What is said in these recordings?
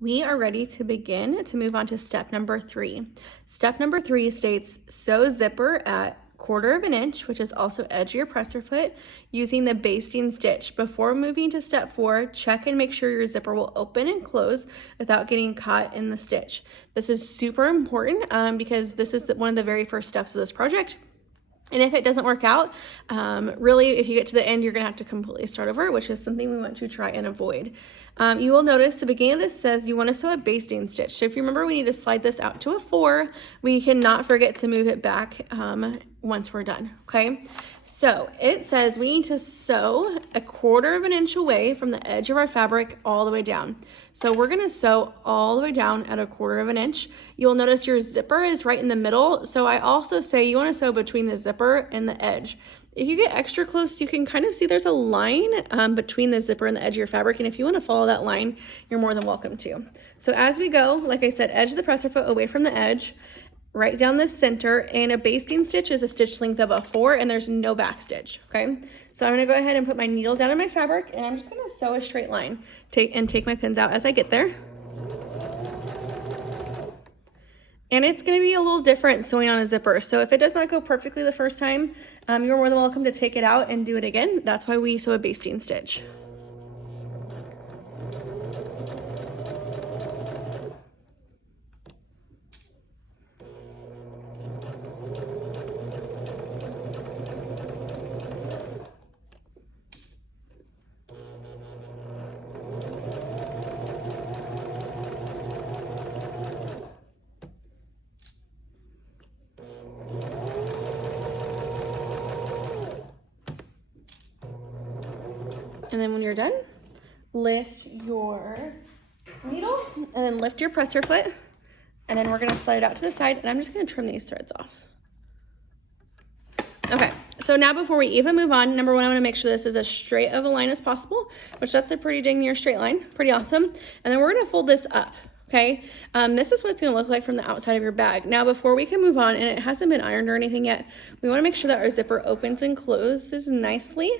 We are ready to begin to move on to step number 3. Step number 3 states sew zipper at 1/4 of an inch, which is also edge of your presser foot, using the basting stitch. Before moving to step 4, check and make sure your zipper will open and close without getting caught in the stitch. This is super important because this is one of the very first steps of this project. And if it doesn't work out, really, if you get to the end, you're gonna have to completely start over, which is something we want to try and avoid. You will notice the beginning of this says you wanna sew a basting stitch. So if you remember, we need to slide this out to a 4. We cannot forget to move it back once we're done, okay? So it says we need to sew a 1/4 of an inch away from the edge of our fabric all the way down. So we're gonna sew all the way down at a 1/4 of an inch. You'll notice your zipper is right in the middle. So I also say you wanna sew between the zipper and the edge. If you get extra close, you can kind of see there's a line between the zipper and the edge of your fabric. And if you wanna follow that line, you're more than welcome to. So as we go, like I said, edge of the presser foot away from the edge, right down the center, and a basting stitch is a stitch length of a 4, and there's no back stitch, okay? So I'm gonna go ahead and put my needle down in my fabric, and I'm just gonna sew a straight line. Take my pins out as I get there. And it's gonna be a little different sewing on a zipper. So if it does not go perfectly the first time, you're more than welcome to take it out and do it again. That's why we sew a basting stitch. And then when you're done, lift your needle and then lift your presser foot. And then we're gonna slide it out to the side, and I'm just gonna trim these threads off. Okay, so now before we even move on, number 1, I wanna make sure this is as straight of a line as possible, which that's a pretty dang near straight line, pretty awesome. And then we're gonna fold this up. Okay, this is what it's gonna look like from the outside of your bag. Now, before we can move on, and it hasn't been ironed or anything yet, we wanna make sure that our zipper opens and closes nicely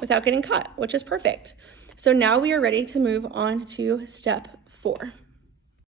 without getting caught, which is perfect. So now we are ready to move on to step 4.